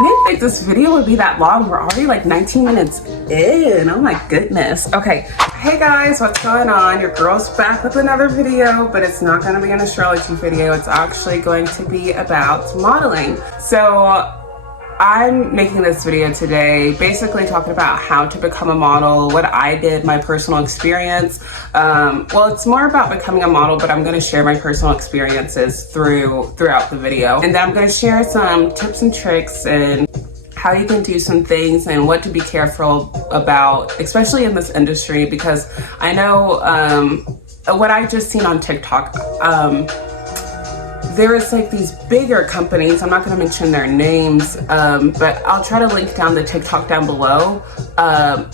I didn't think this video would be that long. We're already like 19 minutes in. Oh my goodness. Okay. Hey guys, what's going on? Your girl's back with another video, but it's not going to be an astrology video. It's actually going to be about modeling. So I'm making this video today basically talking about how to become a model, what I did, my personal experience. Well, it's more about becoming a model, but I'm going to share my personal experiences throughout the video. And then I'm going to share some tips and tricks and how you can do some things and what to be careful about, especially in this industry, because I know what I just seen on TikTok, there is like these bigger companies, I'm not going to mention their names, but I'll try to link down the TikTok down below.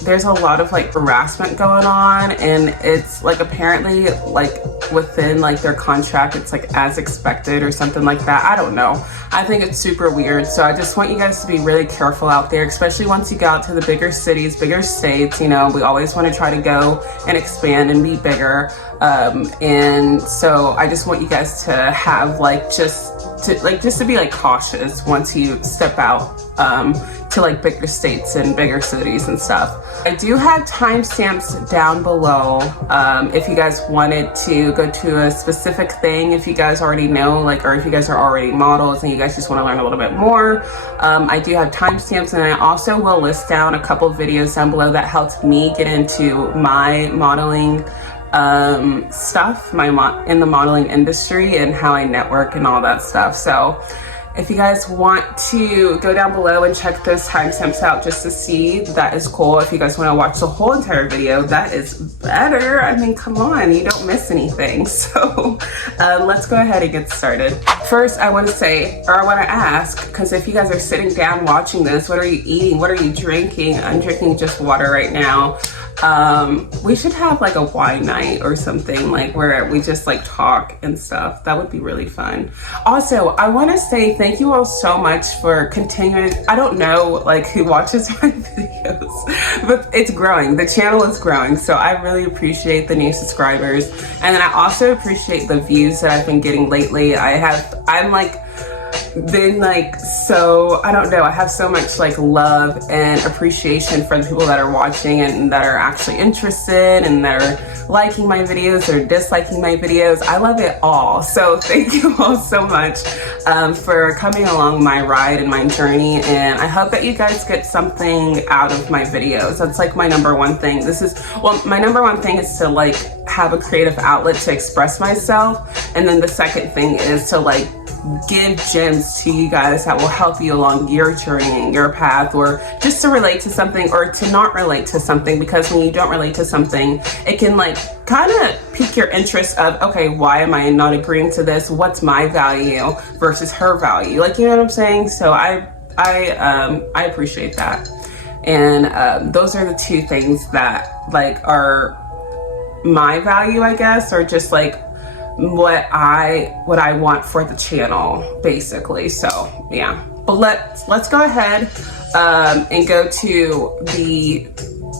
There's a lot of like harassment going on, and it's like apparently like within like their contract, it's like as expected or something like that. I don't know. I think it's super weird. So I just want you guys to be really careful out there, especially once you go out to the bigger cities, bigger states. You know, we always want to try to go and expand and be bigger. And so I just want you guys to have just to be like cautious once you step out to like bigger states and bigger cities and stuff. I do have timestamps down below if you guys wanted to go to a specific thing, if you guys already know, like, or if you guys are already models and you guys just want to learn a little bit more. I do have timestamps, and I also will list down a couple videos down below that helped me get into my modeling stuff, in the modeling industry, and how I network and all that stuff. So if you guys want to go down below and check those timestamps out just to see, that is cool. If you guys want to watch the whole entire video, that is better. I mean, come on, you don't miss anything. So let's go ahead and get started. First, I want to say, or I want to ask, because if you guys are sitting down watching this, what are you eating? What are you drinking? I'm drinking just water right now. We should have like a wine night or something, like where we just like talk and stuff. That would be really fun. Also, I want to say thank you all so much for continuing. I don't know like who watches my videos, but it's growing. The channel is growing. So I really appreciate the new subscribers. And then I also appreciate the views that I've been getting lately. I'm like, been like, so I don't know, I have so much like love and appreciation for the people that are watching and that are actually interested and that are liking my videos or disliking my videos. I love it all. So thank you all so much for coming along my ride and my journey, and I hope that you guys get something out of my videos. That's like my number one thing. My number one thing is to like have a creative outlet to express myself, and then the second thing is to like give gems to you guys that will help you along your journey, your path, or just to relate to something or to not relate to something, because when you don't relate to something, it can like kind of pique your interest of, okay, why am I not agreeing to this? What's my value versus her value? Like, you know what I'm saying? So I appreciate that. And those are the two things that like are my value, I guess, or just like what I want for the channel, basically. So yeah, but let's go ahead and go to the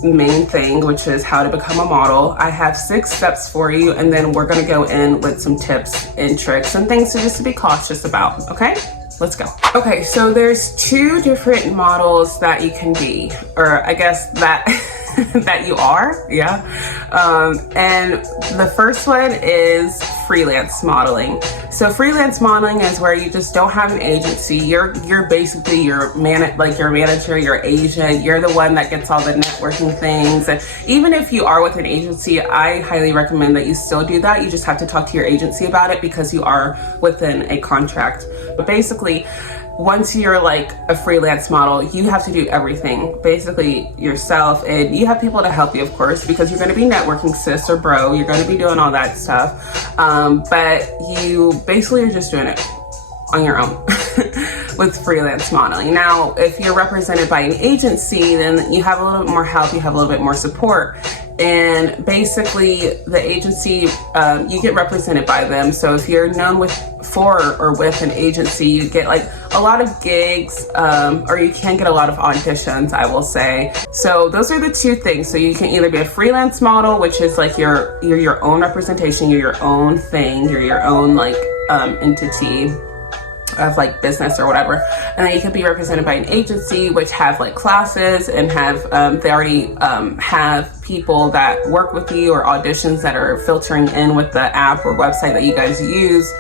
main thing, which is how to become a model. I have 6 steps for you, and then we're gonna go in with some tips and tricks and things to be cautious about. Okay, let's go. Okay, so there's 2 different models that you can be, or I guess that that you are, yeah. And the first one is freelance modeling. So freelance modeling is where you just don't have an agency. You're basically your manager, your agent. You're the one that gets all the networking things. And even if you are with an agency, I highly recommend that you still do that. You just have to talk to your agency about it because you are within a contract. But basically, once you're like a freelance model, you have to do everything basically yourself, and you have people to help you, of course, because you're going to be networking, sis or bro. You're going to be doing all that stuff, but you basically are just doing it on your own with freelance modeling. Now, if you're represented by an agency, then you have a little bit more help, you have a little bit more support. And basically the agency, you get represented by them. So if you're known for or with an agency, you get like a lot of gigs, or you can get a lot of auditions, I will say. So those are the 2 things. So you can either be a freelance model, which is like you're your own representation, you're your own thing, you're your own like entity. of like business or whatever. And then you can be represented by an agency, which have like classes and have they already have people that work with you or auditions that are filtering in with the app or website that you guys use.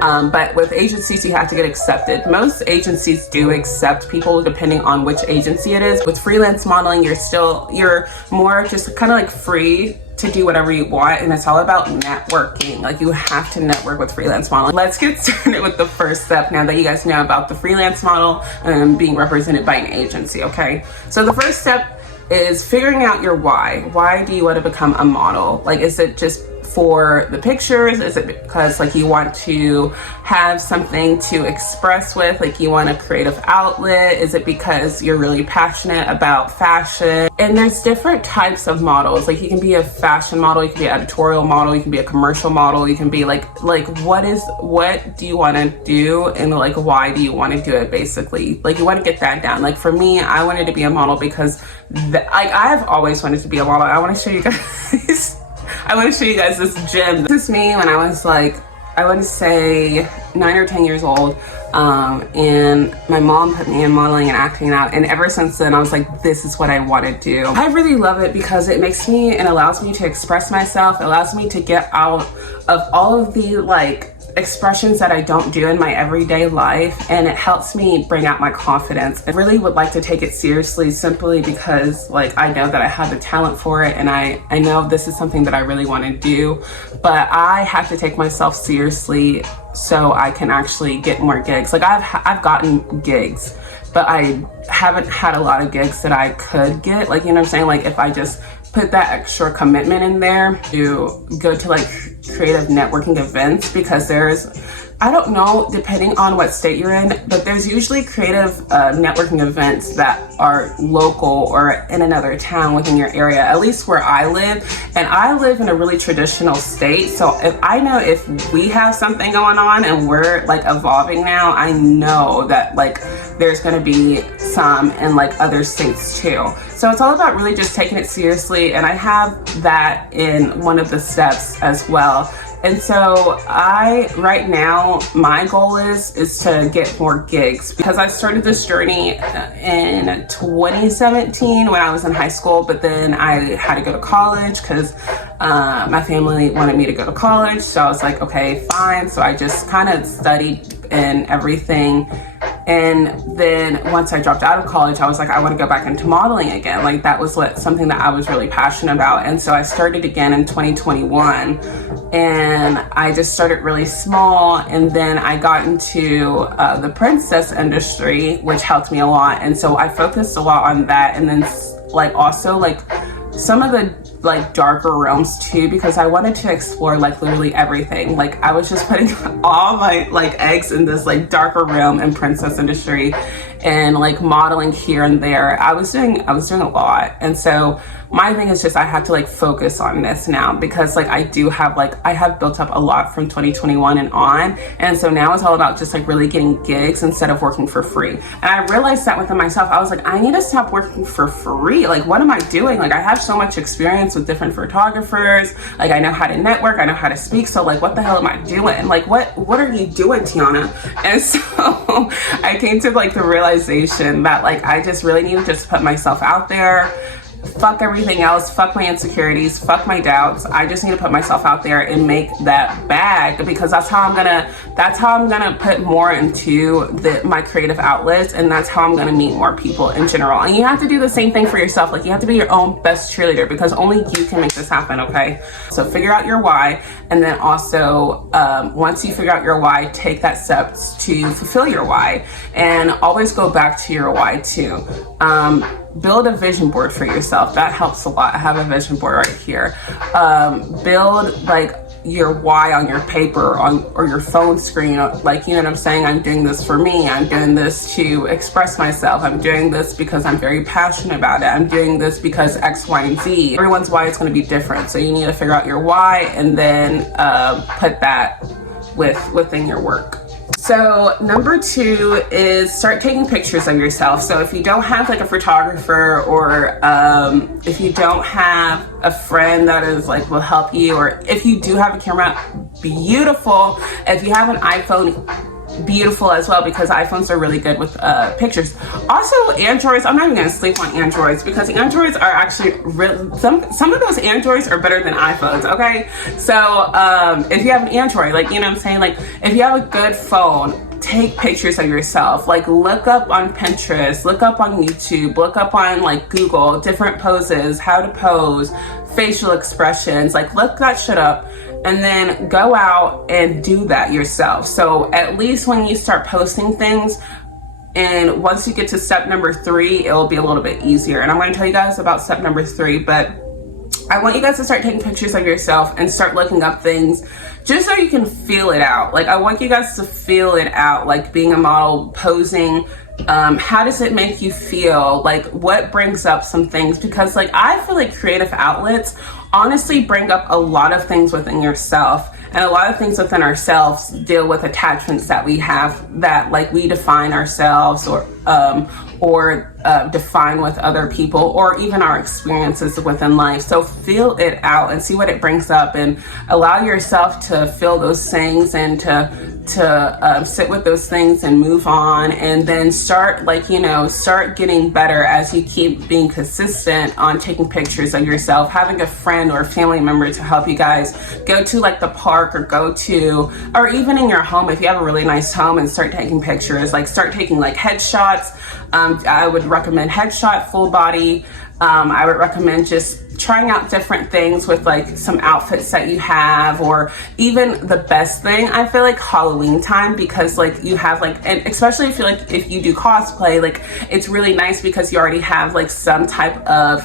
But with agencies, you have to get accepted. Most agencies do accept people depending on which agency it is. With freelance modeling, you're more just kind of like free to do whatever you want, and it's all about networking. Like, you have to network with freelance modeling. Let's get started with the first step now that you guys know about the freelance model and being represented by an agency, okay? So the first step is figuring out your why. Why do you want to become a model? Like, is it just for the pictures? Is it because like you want to have something to express with, like you want a creative outlet? Is it because you're really passionate about fashion? And there's different types of models. Like, you can be a fashion model, you can be an editorial model, you can be a commercial model, you can be like what do you want to do, and like why do you want to do it? Basically, like, you want to get that down. Like, for me, I wanted to be a model because I've always wanted to be a model. I want to show you guys I want to show you guys this gym. This is me when I was like, I want to say 9 or 10 years old. And my mom put me in modeling and acting out. And ever since then, I was like, this is what I want to do. I really love it because it makes me and allows me to express myself. It allows me to get out of all of the like expressions that I don't do in my everyday life, and it helps me bring out my confidence. I really would like to take it seriously simply because like I know that I have the talent for it, and I know this is something that I really want to do, but I have to take myself seriously so I can actually get more gigs. Like, I've gotten gigs, but I haven't had a lot of gigs that I could get. Like, you know what I'm saying? Like, if I just put that extra commitment in there to go to like creative networking events, because I don't know, depending on what state you're in, but there's usually creative networking events that are local or in another town within your area, at least where I live. And I live in a really traditional state. So if we have something going on and we're like evolving now, I know that like there's going to be some in like other states too. So it's all about really just taking it seriously. And I have that in one of the steps as well. And so right now, my goal is to get more gigs, because I started this journey in 2017 when I was in high school, but then I had to go to college because my family wanted me to go to college. So I was like, okay, fine. So I just kind of studied and everything. And then once I dropped out of college, I was like, I want to go back into modeling again. Like, that was something that I was really passionate about. And so I started again in 2021, and I just started really small. And then I got into the princess industry, which helped me a lot. And so I focused a lot on that. And then like also like some of the like darker realms too, because I wanted to explore like literally everything. Like, I was just putting all my like eggs in this like darker realm and princess industry, and like modeling here and there. I was doing a lot. And so my thing is just I have to like focus on this now, because like I have built up a lot from 2021 and on. And so now it's all about just like really getting gigs instead of working for free. And I realized that within myself. I was like, I need to stop working for free. Like, what am I doing? Like, I have so much experience with different photographers. Like, I know how to network, I know how to speak. So like, what the hell am I doing? Like, what are you doing, Tiana? And so I came to like the realization that like I just really need to just put myself out there. Fuck everything else, fuck my insecurities, fuck my doubts. I just need to put myself out there and make that bag, because that's how I'm gonna put more into my creative outlets, and that's how I'm gonna meet more people in general. And you have to do the same thing for yourself. Like, you have to be your own best cheerleader, because only you can make this happen, okay? So figure out your why, and then also once you figure out your why, take that steps to fulfill your why, and always go back to your why too. Build a vision board for yourself. That helps a lot. I have a vision board right here. Build like your why on your paper or your phone screen. Like, you know what I'm saying? I'm doing this for me. I'm doing this to express myself. I'm doing this because I'm very passionate about it. I'm doing this because X, Y, and Z. Everyone's why is going to be different. So you need to figure out your why, and then put that within your work. So number 2 is start taking pictures of yourself. So if you don't have like a photographer, or if you don't have a friend that is like will help you, or if you do have a camera, beautiful. If you have an iPhone, beautiful as well, because iPhones are really good with pictures. Also Androids, I'm not even gonna sleep on Androids, because Androids are actually some of those Androids are better than iPhones, okay? So if you have an Android, like, you know what I'm saying, like if you have a good phone, take pictures of yourself. Like, look up on Pinterest, look up on YouTube, look up on like Google, different poses, how to pose, facial expressions, like look that shit up, and then go out and do that yourself. So at least when you start posting things, and once you get to step number 3, it'll be a little bit easier. And I'm going to tell you guys about step number 3, but I want you guys to start taking pictures of yourself and start looking up things just so you can feel it out. Like, I want you guys to feel it out, like being a model, posing. How does it make you feel? Like, what brings up some things? Because like, I feel like creative outlets honestly bring up a lot of things within yourself, and a lot of things within ourselves deal with attachments that we have, that like we define ourselves or define with other people, or even our experiences within life. So feel it out and see what it brings up, and allow yourself to feel those things, and to sit with those things and move on, and then start, like, you know, start getting better as you keep being consistent on taking pictures of yourself, having a friend or a family member to help you guys go to like the park, or even in your home, if you have a really nice home, and start taking pictures. Like, start taking like headshots. I would recommend headshot, full body. I would recommend just trying out different things with like some outfits that you have, or even the best thing, I feel like Halloween time, because like you have like, and especially if you do cosplay, like it's really nice because you already have like some type of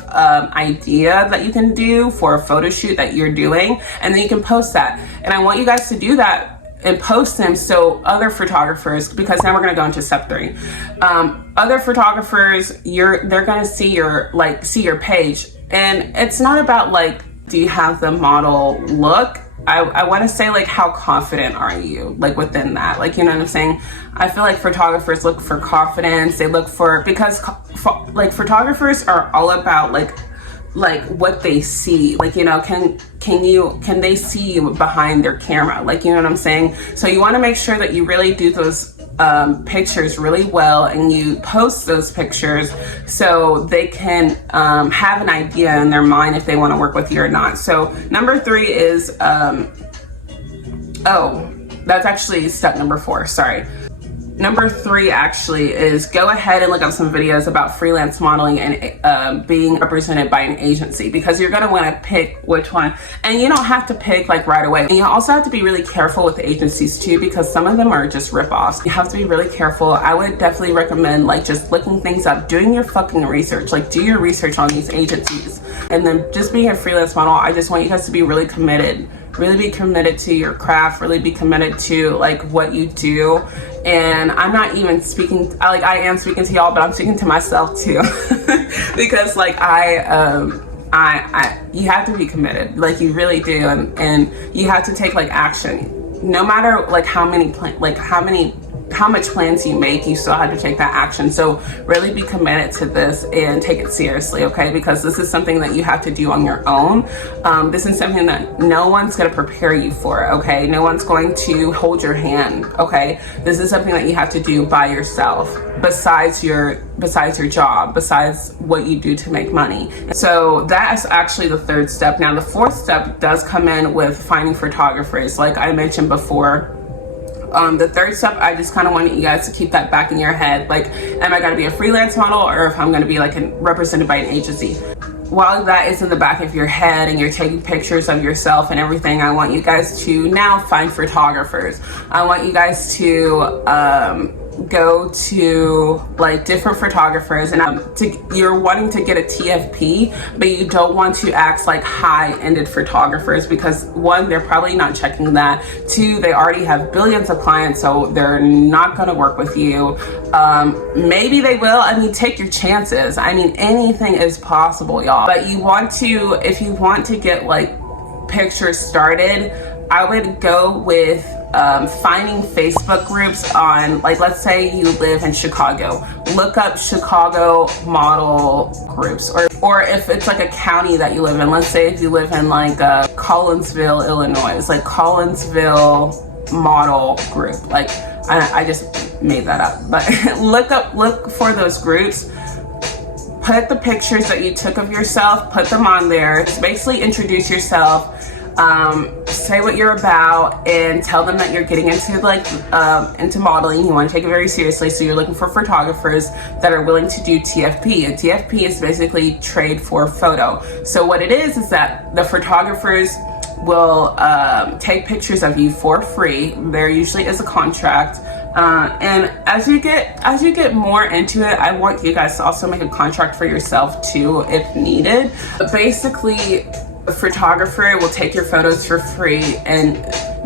idea that you can do for a photo shoot that you're doing, and then you can post that. And I want you guys to do that and post them, so other photographers, because now we're going to go into step 3. Other photographers, they're going to see your page, and it's not about like, do you have the model look? I want to say, like, how confident are you, like, within that, like, you know what I'm saying? I feel like photographers look for confidence. They look for, because like photographers are all about like what they see, like, you know, can they see you behind their camera, like, you know what I'm saying? So you want to make sure that you really do those pictures really well, and you post those pictures so they can have an idea in their mind if they want to work with you or not. So number 3 is that's actually step number 4, sorry. Number 3 actually is go ahead and look up some videos about freelance modeling and being represented by an agency, because you're going to want to pick which one. And you don't have to pick like right away. And you also have to be really careful with the agencies too, because some of them are just ripoffs. You have to be really careful. I would definitely recommend like just looking things up, doing your fucking research, like do your research on these agencies. And then just being a freelance model, I just want you guys to be really committed. Really be committed to your craft, really be committed to like what you do. And I'm not even speaking, I am speaking to y'all, but I'm speaking to myself too. Because like you have to be committed, like you really do, and you have to take like action. No matter like how much plans you make, you still have to take that action. So really be committed to this and take it seriously, okay? Because this is something that you have to do on your own. This is something that no one's going to prepare you for, okay? No one's going to hold your hand, okay? This is something that you have to do by yourself, besides your job, besides what you do to make money. So that's actually the 3rd step. Now the 4th step does come in with finding photographers, like I mentioned before. The 3rd step, I just kind of wanted you guys to keep that back in your head. Like, am I going to be a freelance model, or if I'm going to be like represented by an agency? While that is in the back of your head and you're taking pictures of yourself and everything, I want you guys to now find photographers. I want you guys to go to like different photographers, and you're wanting to get a TFP, but you don't want to ask like high-ended photographers, because 1, they're probably not checking that. 2, they already have billions of clients, so they're not going to work with you. Maybe they will. I mean, take your chances. I mean, anything is possible, y'all. But you want to, if you want to get like pictures started, I would go with finding Facebook groups on, like, let's say you live in Chicago, look up Chicago model groups, or if it's like a county that you live in, let's say if you live in like Collinsville, Illinois, it's like Collinsville model group. Like, I just made that up, but look for those groups. Put the pictures that you took of yourself, put them on there. Just basically introduce yourself, say what you're about, and tell them that you're getting into into modeling. You want to take it very seriously, so you're looking for photographers that are willing to do TFP. And TFP is basically trade for photo. So what it is that the photographers will take pictures of you for free. There usually is a contract. And as you get more into it, I want you guys to also make a contract for yourself too, if needed. But basically, a photographer will take your photos for free, and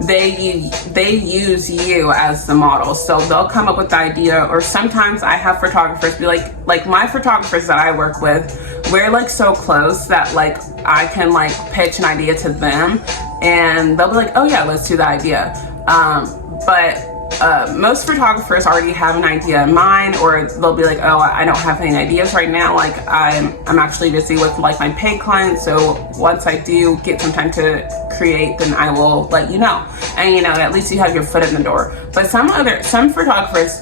they use you as the model. So they'll come up with the idea, or sometimes I have photographers be like my photographers that I work with, we're like so close that like I can like pitch an idea to them, and they'll be like, oh yeah, let's do the idea. But most photographers already have an idea in mind, or they'll be like, oh, I don't have any ideas right now, like I'm actually busy with like my paid clients, so once I do get some time to create, then I will let you know. And you know, at least you have your foot in the door. But some photographers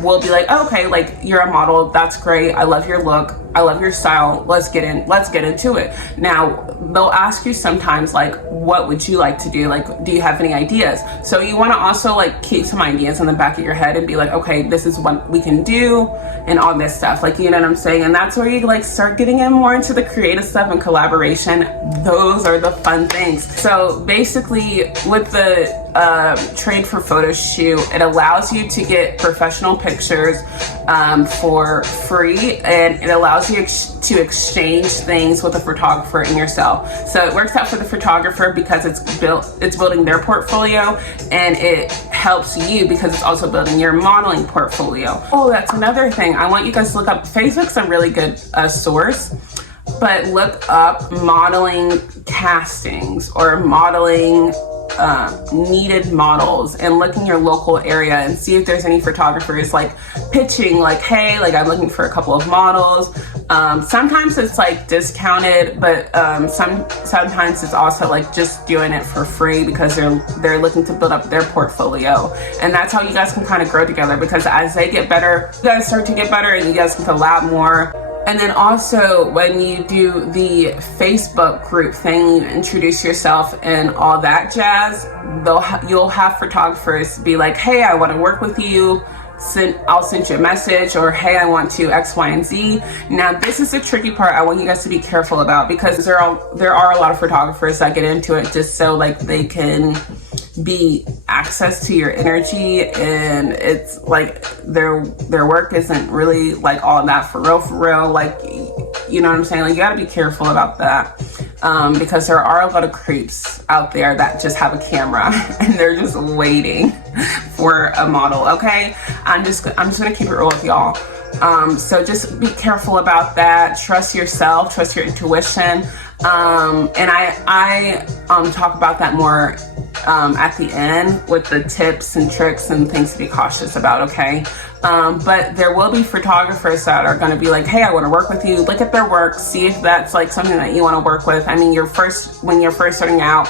will be like, oh, okay, like you're a model, that's great, I love your look, I love your style, let's get into it. Now they'll ask you sometimes like, what would you like to do, like do you have any ideas? So you want to also like keep some ideas in the back of your head and be like, okay, this is what we can do and all this stuff, like, you know what I'm saying? And that's where you like start getting in more into the creative stuff and collaboration. Those are the fun things. So basically with the trade for photo shoot, it allows you to get professional pictures for free, and it allows you to exchange things with a photographer and yourself. So it works out for the photographer because it's building their portfolio, and it helps you because it's also building your modeling portfolio. Oh, that's another thing. I want you guys to look up, Facebook's a really good source, but look up modeling castings or modeling needed models, and look in your local area and see if there's any photographers like pitching like, hey, like I'm looking for a couple of models. Sometimes it's like discounted, but sometimes it's also like just doing it for free because they're looking to build up their portfolio. And that's how you guys can kind of grow together, because as they get better, you guys start to get better and you guys can collab more. And then also when you do the Facebook group thing, you introduce yourself and all that jazz, you'll have photographers be like, hey, I want to work with you. I'll send you a message, or hey, I want to X, Y, and Z. Now this is the tricky part I want you guys to be careful about, because there are a lot of photographers that get into it just so like they can be access to your energy, and it's like their work isn't really like all that for real, like, you know what I'm saying? Like you gotta be careful about that, because there are a lot of creeps out there that just have a camera and they're just waiting for a model. Okay, I'm just gonna keep it real with y'all. So just be careful about that. Trust yourself, trust your intuition. And I talk about that more at the end with the tips and tricks and things to be cautious about, okay? But there will be photographers that are going to be like, hey, I want to work with you. Look at their work, see if that's like something that you want to work with. I mean, when you're first starting out,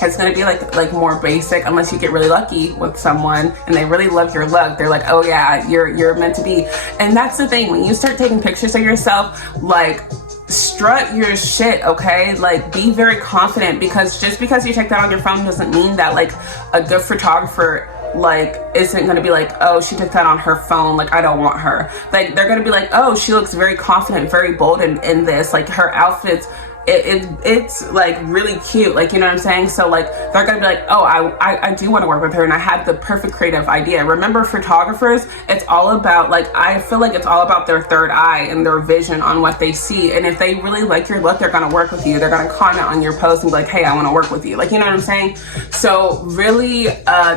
it's going to be like more basic, unless you get really lucky with someone and they really love your look. They're like, oh yeah, you're meant to be. And that's the thing, when you start taking pictures of yourself, like strut your shit, okay? Like be very confident, because just because you take that on your phone doesn't mean that like a good photographer like isn't going to be like, oh, she took that on her phone, like I don't want her. Like they're going to be like, oh, she looks very confident, very bold in this, like her outfits, it's like really cute, like, you know what I'm saying? So like they're gonna be like, oh, I do want to work with her, and I had the perfect creative idea. Remember, photographers, it's all about, like, I feel like it's all about their third eye and their vision on what they see. And if they really like your look, they're gonna work with you. They're gonna comment on your post and be like, hey, I want to work with you, like, you know what I'm saying? So really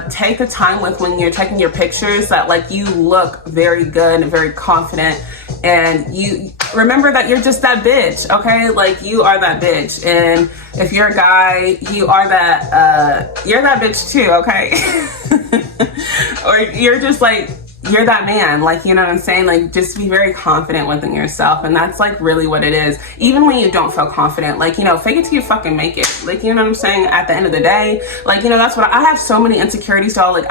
take the time with when you're taking your pictures that like you look very good and very confident, and you remember that you're just that bitch, okay? Like you are that bitch, and if you're a guy, you're that bitch too, okay? Or you're just like, you're that man, like, you know what I'm saying? Like just be very confident within yourself, and that's like really what it is. Even when you don't feel confident, like, you know, fake it till you fucking make it, like, you know what I'm saying? At the end of the day, like, you know, that's what I have so many insecurities, y'all. Like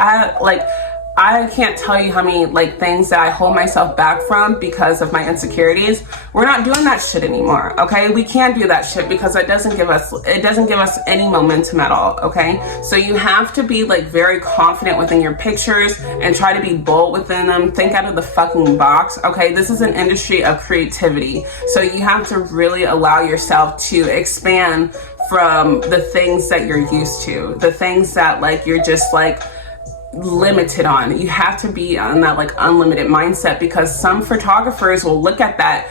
I can't tell you how many like things that I hold myself back from because of my insecurities. We're not doing that shit anymore, okay? We can't do that shit because it doesn't give us any momentum at all, okay? So you have to be like very confident within your pictures and try to be bold within them. Think out of the fucking box, okay? This is an industry of creativity. So you have to really allow yourself to expand from the things that you're used to, the things that like you're just like limited on. You have to be on that like unlimited mindset, because some photographers will look at that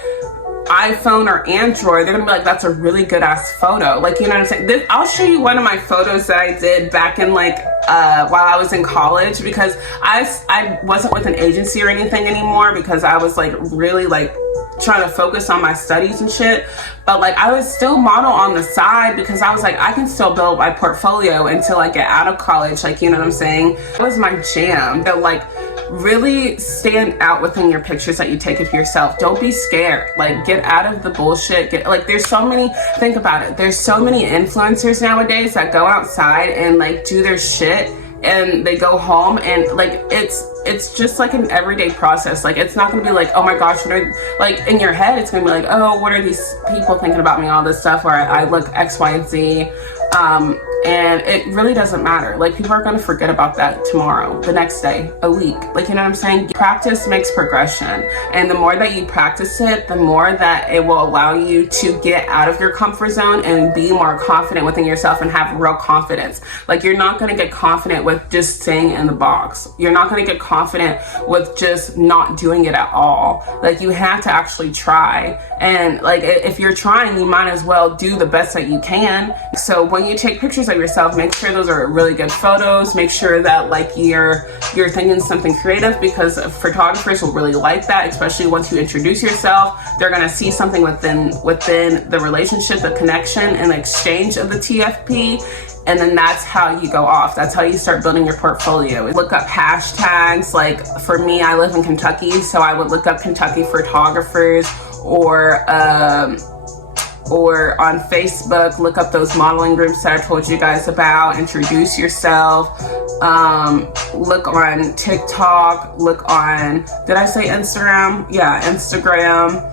iPhone or Android, they're gonna be like, that's a really good ass photo. Like, you know what I'm saying? I'll show you one of my photos that I did back in like while I was in college, because I wasn't with an agency or anything anymore, because I was like really like trying to focus on my studies and shit. But like I would still model on the side because I was like, I can still build my portfolio until I get out of college. Like, you know what I'm saying? It was my jam. To like really stand out within your pictures that you take of yourself. Don't be scared. Like, get out of the bullshit. There's so many, think about it, there's so many influencers nowadays that go outside and like do their shit and they go home, and like it's just like an everyday process. Like, it's not gonna be like, oh my gosh, what are, like in your head it's gonna be like, oh, what are these people thinking about me, all this stuff where I look X, Y, and Z. And it really doesn't matter. Like, people are going to forget about that tomorrow, the next day, a week. Like, you know what I'm saying? Practice makes progression. And the more that you practice it, the more that it will allow you to get out of your comfort zone and be more confident within yourself and have real confidence. Like, you're not going to get confident with just staying in the box. You're not going to get confident with just not doing it at all. Like, you have to actually try. And like, if you're trying, you might as well do the best that you can. So when you take pictures of yourself, make sure those are really good photos. Make sure that like you're thinking something creative, because photographers will really like that, especially once you introduce yourself. They're gonna see something within the relationship, the connection, and the exchange of the TFP. And then that's how you go off. That's how you start building your portfolio. Look up hashtags. Like, for me, I live in Kentucky, so I would look up Kentucky photographers, or on Facebook, look up those modeling groups that I told you guys about, introduce yourself. Look on TikTok, look on, did I say Instagram? Yeah, Instagram.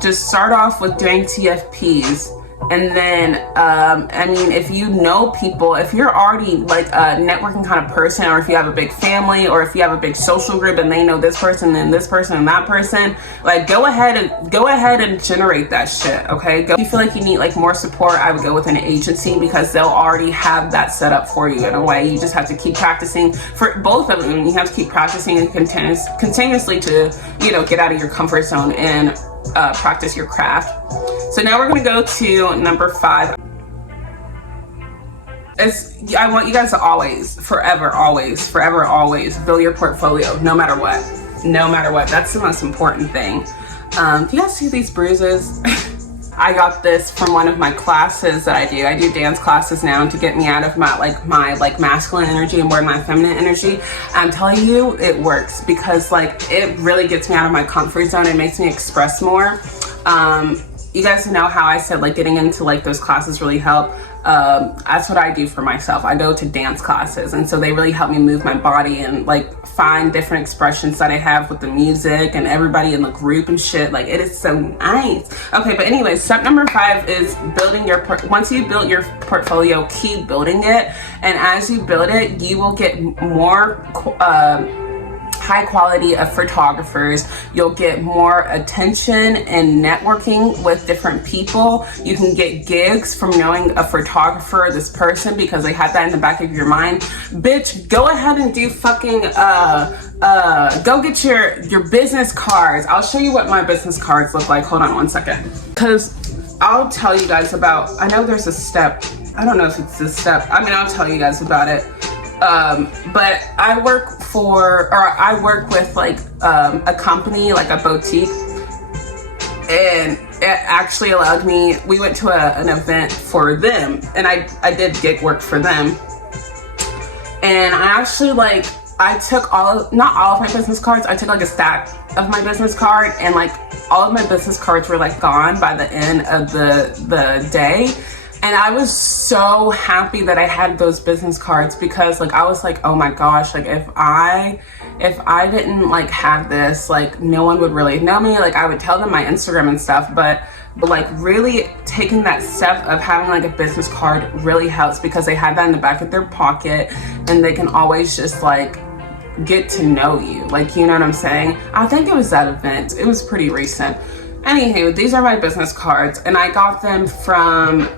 Just start off with doing TFPs. And then, I mean, if you know people, if you're already like a networking kind of person, or if you have a big family, or if you have a big social group and they know this person and this person and that person, like go ahead and generate that shit, okay? If you feel like you need like more support, I would go with an agency, because they'll already have that set up for you in a way. You just have to keep practicing. For both of them, you have to keep practicing and continuously to, you know, get out of your comfort zone and practice your craft. So now we're gonna go to number 5. I want you guys to always, forever, always build your portfolio, no matter what. No matter what. That's the most important thing. Do you guys see these bruises? I got this from one of my classes that I do. I do dance classes now to get me out of my masculine energy and more my feminine energy. I'm telling you, it works, because like it really gets me out of my comfort zone. It makes me express more. You guys know how I said like getting into like those classes really help. That's what I do for myself. I go to dance classes, and so they really help me move my body and like find different expressions that I have with the music and everybody in the group and shit. Like, it is so nice. Okay, but anyway, step number 5 is building your once you build your portfolio, keep building it. And as you build it, you will get more high quality of photographers. You'll get more attention and networking with different people. You can get gigs from knowing a photographer, this person, because they have that in the back of your mind. Bitch, go ahead and do fucking go get your business cards. I'll show you what my business cards look like. Hold on one second, because I'll tell you guys about, I know there's a step, I don't know if it's this step, I mean, I'll tell you guys about it. But I work with like a company, like a boutique, and it actually allowed me, we went to an event for them, and I did gig work for them, and I actually like, I took not all of my business cards, I took like a stack of my business card, and like all of my business cards were like gone by the end of the day. And I was so happy that I had those business cards, because like I was like, oh my gosh, like if I didn't like have this, like no one would really know me. Like I would tell them my Instagram and stuff, but like really taking that step of having like a business card really helps, because they have that in the back of their pocket and they can always just like get to know you. Like, you know what I'm saying? I think it was that event. It was pretty recent. Anywho, these are my business cards, and I got them from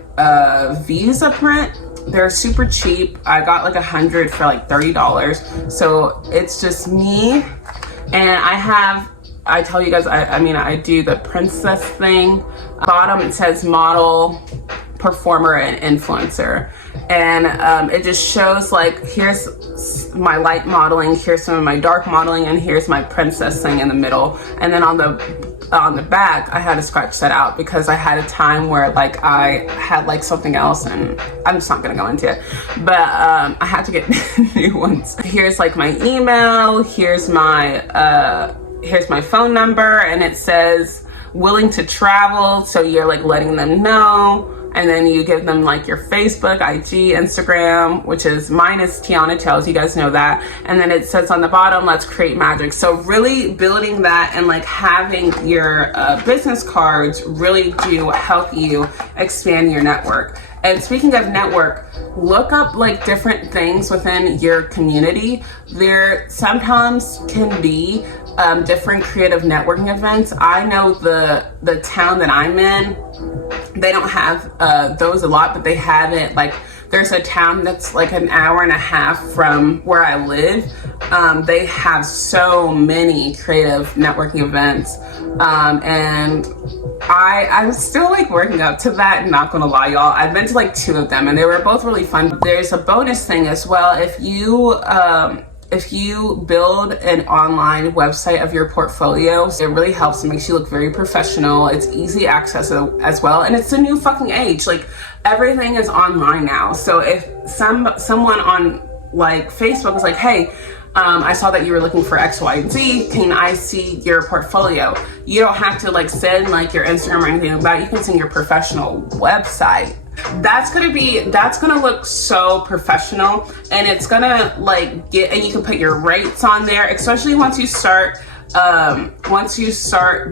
Visa Print. They're super cheap. I got like 100 for like $30. So it's just me, and I tell you guys, I do the princess thing. Bottom it says model, performer, and influencer, and it just shows like, here's my light modeling, here's some of my dark modeling, and here's my princess thing in the middle. And then on the back I had to scratch that out because I had a time where like I had like something else, and I'm just not gonna go into it, but I had to get new ones. Here's like my email, here's my phone number, and it says willing to travel, so you're like letting them know. And then you give them like your Facebook, IG, Instagram, which is mine is Tiana Tells, you guys know that. And then it says on the bottom, let's create magic. So really building that and like having your business cards really do help you expand your network. And speaking of network, look up like different things within your community. There sometimes can be different creative networking events. I know the town that I'm in, they don't have those a lot, but they have it. Like there's a town that's like an hour and a half from where I live. They have so many creative networking events, and I'm still like working up to that, not gonna lie y'all. I've been to like 2 of them and they were both really fun. There's a bonus thing as well. If you build an online website of your portfolio, it really helps. It makes you look very professional. It's easy access as well. And it's a new fucking age. Like everything is online now. So if someone on like Facebook is like, hey, I saw that you were looking for X, Y, and Z. Can I see your portfolio? You don't have to like send like your Instagram or anything like that. You can send your professional website. That's gonna look so professional, and it's gonna like and you can put your rates on there, especially once you start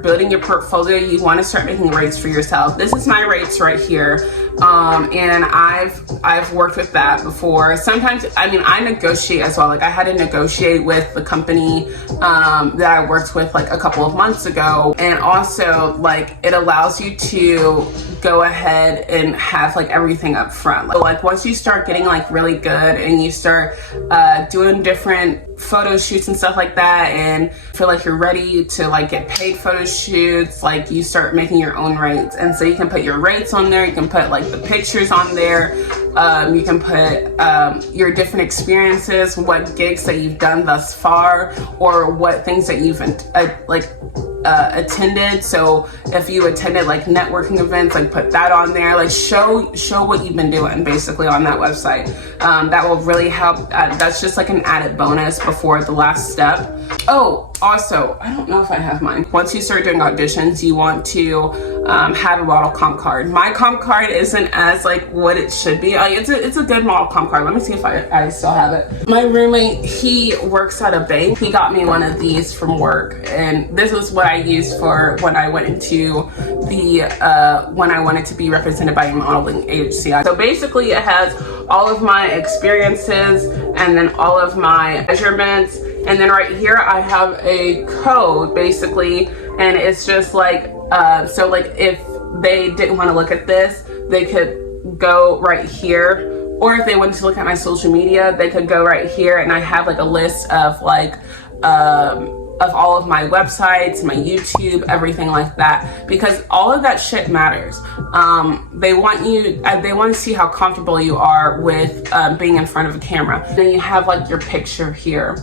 building your portfolio. You want to start making rates for yourself. This is my rates right here, and I've worked with that before. Sometimes I negotiate as well. Like I had to negotiate with the company that I worked with like a couple of months ago, and also like it allows you to go ahead and have like everything up front. Like once you start getting like really good and you start doing different photo shoots and stuff like that, and feel like you're ready to like get paid photo shoots, like you start making your own rates. And so you can put your rates on there, you can put like the pictures on there, you can put your different experiences, what gigs that you've done thus far, or what things that you've attended. So if you attended like networking events, like put that on there, like show what you've been doing basically on that website. That will really help. That's just like an added bonus before the last step. Oh, also, I don't know if I have mine. Once you start doing auditions, you want to have a model comp card. My comp card isn't as like what it should be. It's a good model comp card. Let me see if I still have it. My roommate, he works at a bank. He got me one of these from work, and this was what I used for when I went into when I wanted to be represented by a modeling agency. So basically it has all of my experiences and then all of my measurements, and then right here I have a code basically, and it's just like so like if they didn't want to look at this, they could go right here, or if they wanted to look at my social media, they could go right here, and I have like a list of like of all of my websites, my YouTube, everything like that, because all of that shit matters. They want to see how comfortable you are with being in front of a camera. Then you have like your picture here.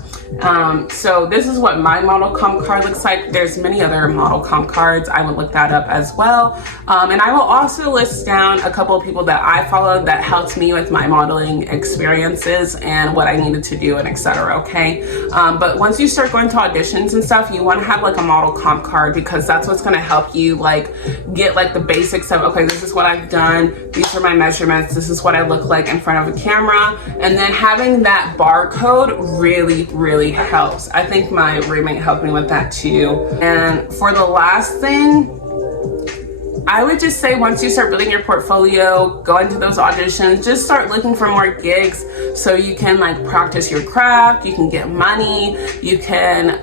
So this is what my model comp card looks like. There's many other model comp cards. I would look that up as well. And I will also list down a couple of people that I followed that helped me with my modeling experiences and what I needed to do and etc. Okay. But once you start going to auditions, auditions and stuff, you want to have like a model comp card, because that's what's going to help you like get like the basics of, okay, this is what I've done, these are my measurements, this is what I look like in front of a camera. And then having that barcode really helps. I think my roommate helped me with that too. And for the last thing, I would just say, once you start building your portfolio, go into those auditions, just start looking for more gigs so you can like practice your craft, you can get money, you can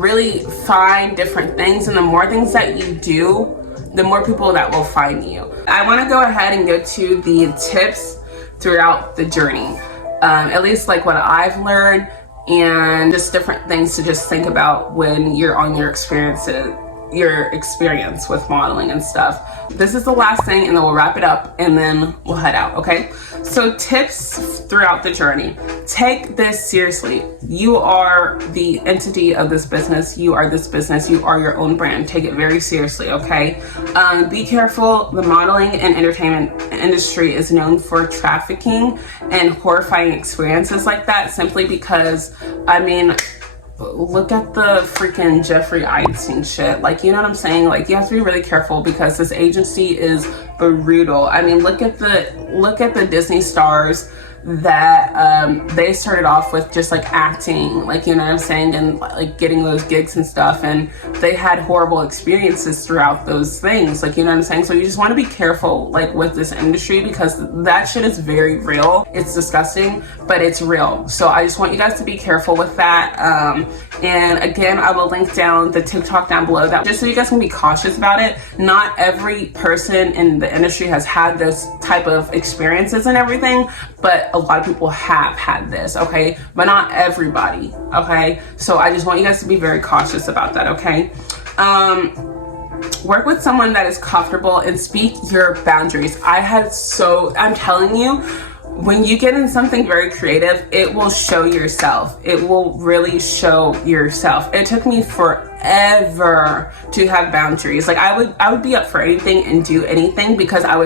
really find different things. And the more things that you do, the more people that will find you. I want to go ahead and go to the tips throughout the journey, at least like what I've learned, and just different things to just think about when you're on your experience with modeling and stuff. This is the last thing, and then we'll wrap it up and then we'll head out, okay? So tips throughout the journey. Take this seriously. You are the entity of this business. You are this business. You are your own brand. Take it very seriously, okay? Be careful. The modeling and entertainment industry is known for trafficking and horrifying experiences like that, simply because, I mean, look at the freaking Jeffrey Epstein shit. Like, you know what I'm saying? Like, you have to be really careful because this agency is brutal. I mean, look at the Disney stars that they started off with just like acting, like, you know what I'm saying, and like getting those gigs and stuff, and they had horrible experiences throughout those things, like, you know what I'm saying? So you just want to be careful like with this industry, because that shit is very real. It's disgusting, but it's real. So I just want you guys to be careful with that. And again, I will link down the TikTok down below, that just so you guys can be cautious about it. Not every person in the industry has had those type of experiences and everything, but a lot of people have had this, okay? But not everybody, okay? So I just want you guys to be very cautious about that, okay? Work with someone that is comfortable and speak your boundaries. I'm telling you, when you get in something very creative, it will show yourself. It will really show yourself. It took me forever to have boundaries. Like, I would be up for anything and do anything, because I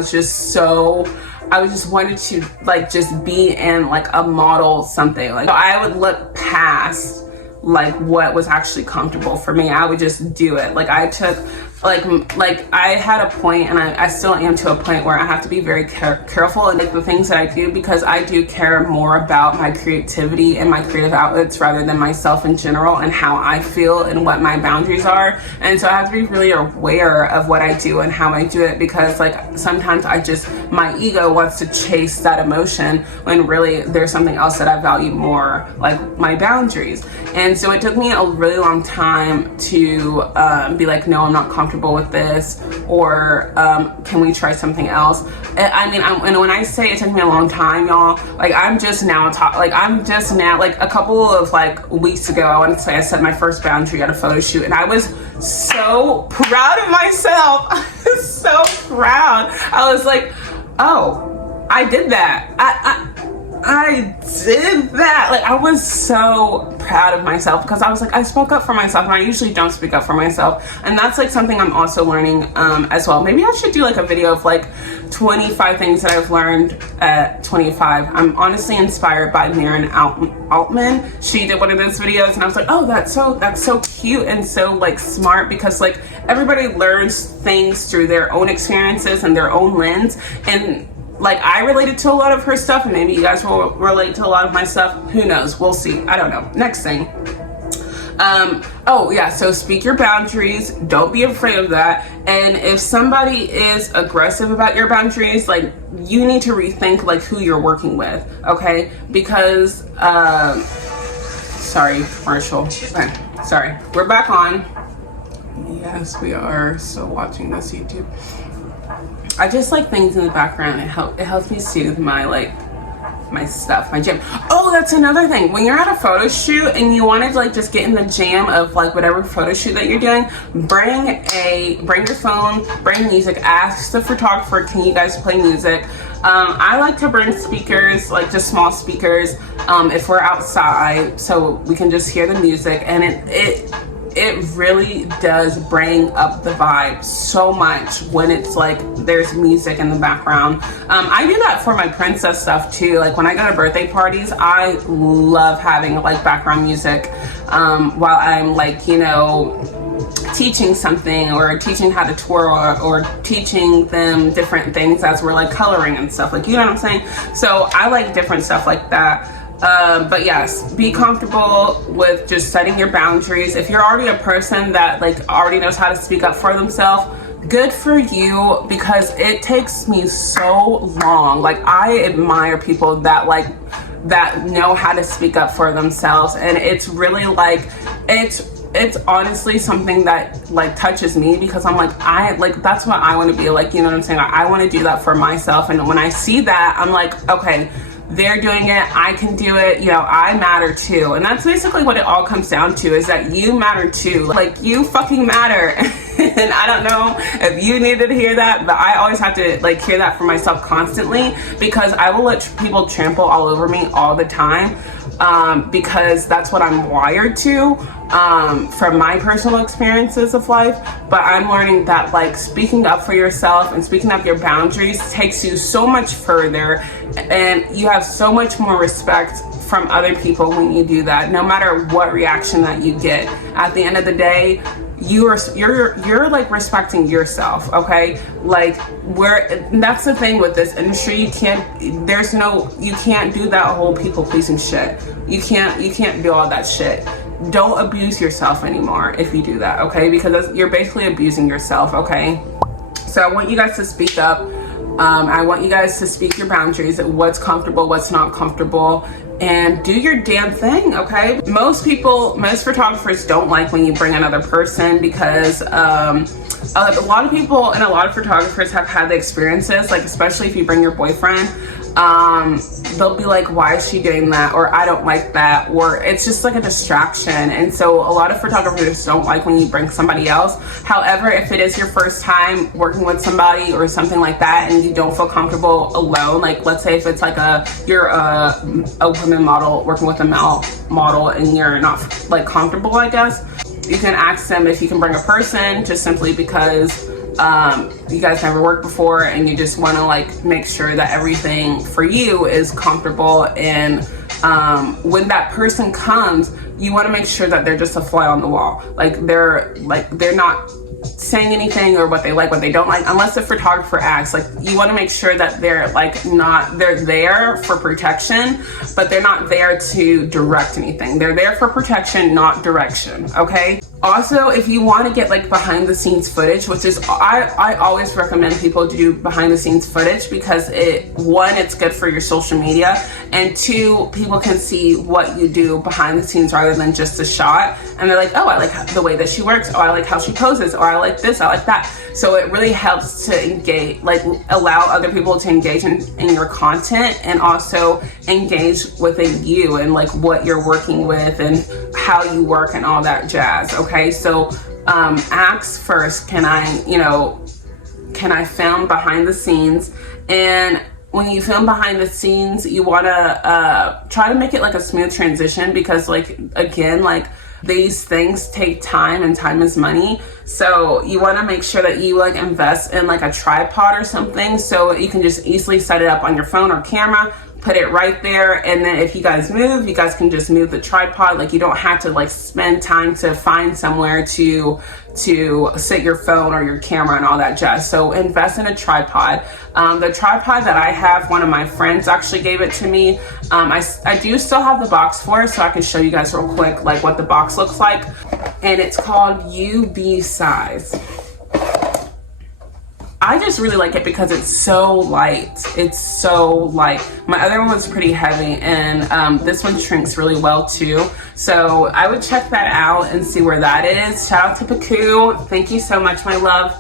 just wanted to like just be in like a model something. Like, I would look past like what was actually comfortable for me. I would just do it. Like, I took like I had a point, and I still am to a point where I have to be very careful in like the things that I do, because I do care more about my creativity and my creative outlets rather than myself in general and how I feel and what my boundaries are. And so I have to be really aware of what I do and how I do it, because like sometimes my ego wants to chase that emotion when really there's something else that I value more, like my boundaries. And so it took me a really long time to be like, no, I'm not comfortable with this, or can we try something else? I mean, and when I say it took me a long time, y'all, like I'm just now like a couple of like weeks ago, I want to say I set my first boundary at a photo shoot, and I was so proud of myself. I was so proud. I was like, oh, I did that. I did that. Like, I was so proud of myself, because I was like, I spoke up for myself, and I usually don't speak up for myself. And that's like something I'm also learning as well. Maybe I should do like a video of like 25 things that I've learned at 25. I'm honestly inspired by Maren Altman. She did one of those videos, and I was like, oh, that's so cute and so like smart, because like everybody learns things through their own experiences and their own lens. And like, I related to a lot of her stuff, and maybe you guys will relate to a lot of my stuff. Who knows? We'll see. I don't know. Next thing. Oh yeah, so speak your boundaries. Don't be afraid of that. And if somebody is aggressive about your boundaries, like, you need to rethink like who you're working with, okay? Because sorry, commercial. Okay, sorry. We're back on. Yes, we are still watching this YouTube. I just like things in the background. It helps me soothe my my stuff, my jam. Oh, that's another thing. When you're at a photo shoot and you want to like just get in the jam of like whatever photo shoot that you're doing, bring your phone, bring music. Ask the photographer, can you guys play music? I like to bring speakers, like just small speakers, if we're outside, so we can just hear the music, and it really does bring up the vibe so much when it's like there's music in the background. I do that for my princess stuff too. Like when I go to birthday parties, I love having like background music while I'm like, you know, teaching something or teaching how to twirl or teaching them different things as we're like coloring and stuff, like, you know what I'm saying? So I like different stuff like that. But yes, be comfortable with just setting your boundaries. If you're already a person that like already knows how to speak up for themselves, good for you, because it takes me so long. Like I admire people that know how to speak up for themselves, and it's really like it's honestly something that like touches me, because I'm like, that's what I want to be like, you know what I'm saying? I want to do that for myself. And when I see that, I'm like, okay, they're doing it, I can do it, you know, I matter too. And that's basically what it all comes down to, is that you matter too. Like, you fucking matter. And I don't know if you needed to hear that, but I always have to like hear that for myself constantly, because I will let people trample all over me all the time, because that's what I'm wired to, from my personal experiences of life. But I'm learning that like speaking up for yourself and speaking up your boundaries takes you so much further, and you have so much more respect from other people when you do that, no matter what reaction that you get. At the end of the day, you're like respecting yourself, okay? Like, that's the thing with this industry. You can't do that whole people pleasing shit. You can't do all that shit. Don't abuse yourself anymore if you do that, okay? Because you're basically abusing yourself, okay? So I want you guys to speak up. I want you guys to speak your boundaries, what's comfortable, what's not comfortable, and do your damn thing, okay? Most photographers don't like when you bring another person, because a lot of people and a lot of photographers have had the experiences, like especially if you bring your boyfriend, they'll be like, why is she doing that? Or I don't like that, or it's just like a distraction. And so a lot of photographers don't like when you bring somebody else. However, if it is your first time working with somebody or something like that, and you don't feel comfortable alone, like let's say if it's like you're a woman model working with a male model and you're not like comfortable, I guess, you can ask them if you can bring a person, just simply because you guys never worked before and you just want to like make sure that everything for you is comfortable. And when that person comes, you want to make sure that they're just a fly on the wall. Like they're not saying anything or what they like, what they don't like, unless the photographer asks. Like, you want to make sure that they're there for protection, but they're not there to direct anything. They're there for protection, not direction, okay? Also, if you want to get like behind the scenes footage, which is, I always recommend people to do behind the scenes footage, because it's good for your social media, and two, people can see what you do behind the scenes rather than just a shot. And they're like, oh, I like the way that she works, or I like how she poses, or I like this, I like that. So it really helps to engage, like allow other people to engage in your content, and also engage within you and like what you're working with and how you work and all that jazz, okay? So ask first, can I film behind the scenes? And when you film behind the scenes, you want to try to make it like a smooth transition, because like, again, like these things take time, and time is money. So you want to make sure that you like invest in like a tripod or something, so you can just easily set it up on your phone or camera, put it right there, and then if you guys move, you guys can just move the tripod. Like, you don't have to like spend time to find somewhere to sit your phone or your camera and all that jazz. So invest in a tripod. The tripod that I have, one of my friends actually gave it to me. I do still have the box for it, so I can show you guys real quick like what the box looks like. And it's called UB Size. I just really like it because it's so light. It's so light. My other one was pretty heavy, and this one shrinks really well too. So I would check that out and see where that is. Shout out to Paku. Thank you so much, my love.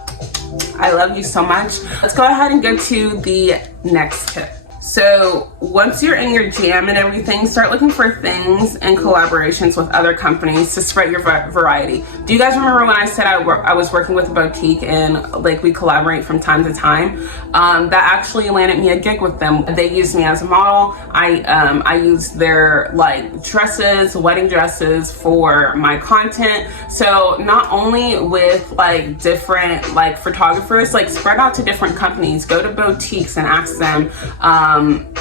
I love you so much. Let's go ahead and go to the next tip. So once you're in your jam and everything, start looking for things and collaborations with other companies to spread your variety. Do you guys remember when I said I was working with a boutique and like we collaborate from time to time? That actually landed me a gig with them. They used me as a model. I used their like dresses, wedding dresses for my content. So not only with like different like photographers, like spread out to different companies, go to boutiques and ask them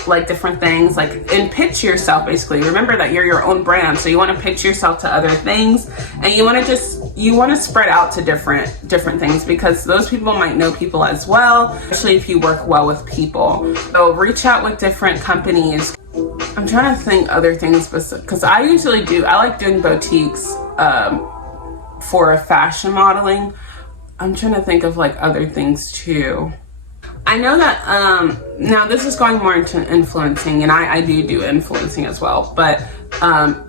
like different things, like, and pitch yourself. Basically remember that you're your own brand, so you want to pitch yourself to other things, and you want to spread out to different things, because those people might know people as well, especially if you work well with people. So reach out with different companies. I'm trying to think other things, because I like doing boutiques for fashion modeling. I'm trying to think of like other things too. I know that now this is going more into influencing, and I do influencing as well, but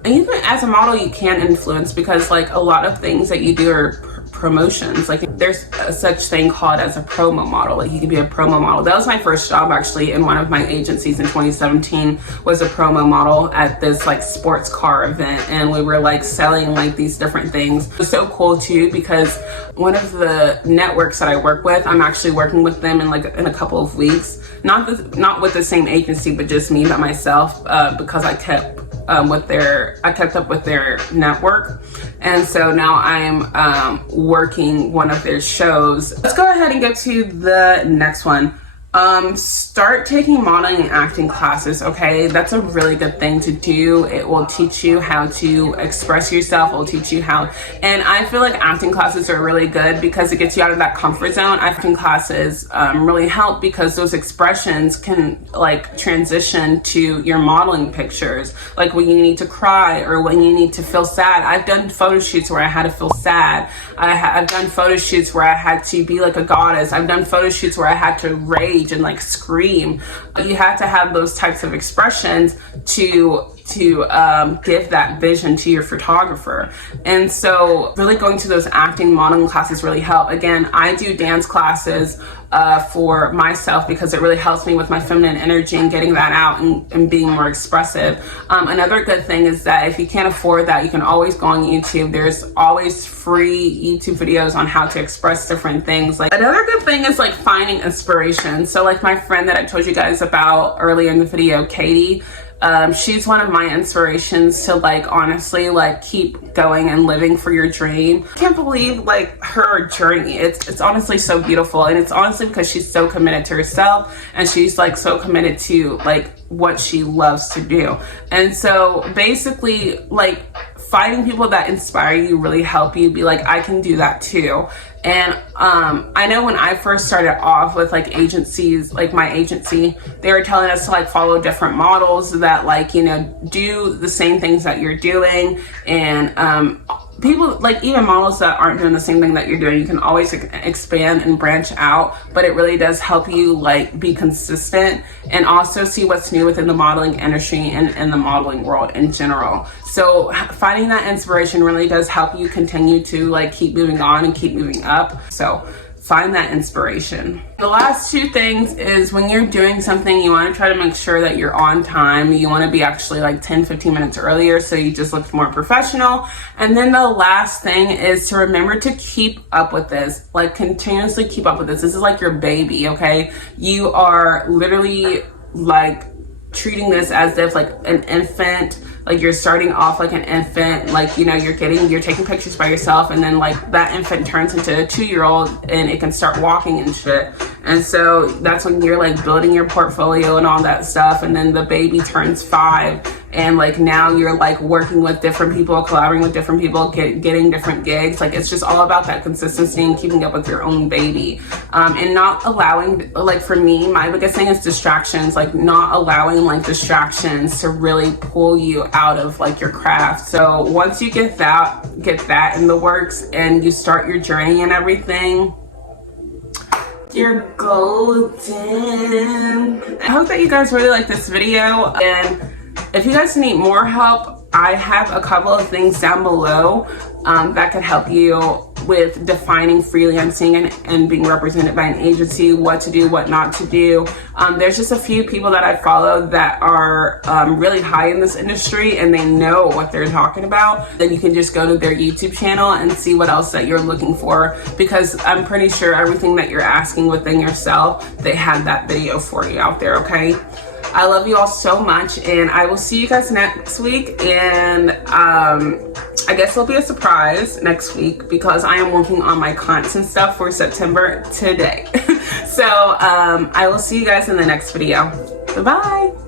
even as a model you can influence, because like a lot of things that you do are promotions. Like there's a such thing called as a promo model. Like you could be a promo model. That was my first job actually in one of my agencies in 2017, was a promo model at this like sports car event, and we were like selling like these different things. It was so cool too, because one of the networks that I work with, I'm actually working with them in a couple of weeks. Not with the same agency, but just me by myself, because I kept up with their network, and so now I'm working one of their shows. Let's go ahead and get to the next one. Start taking modeling and acting classes, okay? That's a really good thing to do. It will teach you how to express yourself. It will teach you how, and I feel like acting classes are really good because it gets you out of that comfort zone. Acting classes really help because those expressions can like transition to your modeling pictures, like when you need to cry or when you need to feel sad. I've done photo shoots where I had to feel sad. I've done photo shoots where I had to be like a goddess. I've done photo shoots where I had to rage and like scream. You have to have those types of expressions to give that vision to your photographer. And so really going to those acting modeling classes really help. Again, I do dance classes for myself because it really helps me with my feminine energy and getting that out and being more expressive. Another good thing is that if you can't afford that, you can always go on YouTube. There's always free YouTube videos on how to express different things. Like another good thing is like finding inspiration. So like my friend that I told you guys about earlier in the video, Katie, she's one of my inspirations to like honestly like keep going and living for your dream. I can't believe like her journey. It's honestly so beautiful, and it's honestly because she's so committed to herself, and she's like so committed to like what she loves to do. And so basically like finding people that inspire you really help you be like, I can do that too. And I know when I first started off with like agencies, like my agency, they were telling us to like follow different models that like, you know, do the same things that you're doing. And people like even models that aren't doing the same thing that you're doing, you can always expand and branch out, but it really does help you like be consistent and also see what's new within the modeling industry and the modeling world in general. So finding that inspiration really does help you continue to like keep moving on and keep moving up. So find that inspiration. The last two things is when you're doing something, you want to try to make sure that you're on time. You want to be actually like 10-15 minutes earlier, so you just look more professional. And then the last thing is to remember to keep up with this, like continuously keep up with this. This is like your baby, okay? You are literally like treating this as if like an infant, like you're starting off like an infant, like, you know, you're taking pictures by yourself, and then like that infant turns into a 2-year-old and it can start walking and shit. And so that's when you're like building your portfolio and all that stuff. And then the baby turns 5, and like now you're like working with different people, collaborating with different people, getting different gigs. Like it's just all about that consistency and keeping up with your own baby, and not allowing, like for me, my biggest thing is distractions, like not allowing like distractions to really pull you out of like your craft. So once you get that in the works and you start your journey and everything, you're golden. I hope that you guys really like this video, and if you guys need more help, I have a couple of things down below that could help you with defining freelancing and being represented by an agency, what to do, what not to do. There's just a few people that I follow that are really high in this industry and they know what they're talking about. Then you can just go to their YouTube channel and see what else that you're looking for, because I'm pretty sure everything that you're asking within yourself, they have that video for you out there, okay? I love you all so much, and I will see you guys next week. And I guess it'll be a surprise next week because I am working on my content stuff for September today. So I will see you guys in the next video. Bye-bye.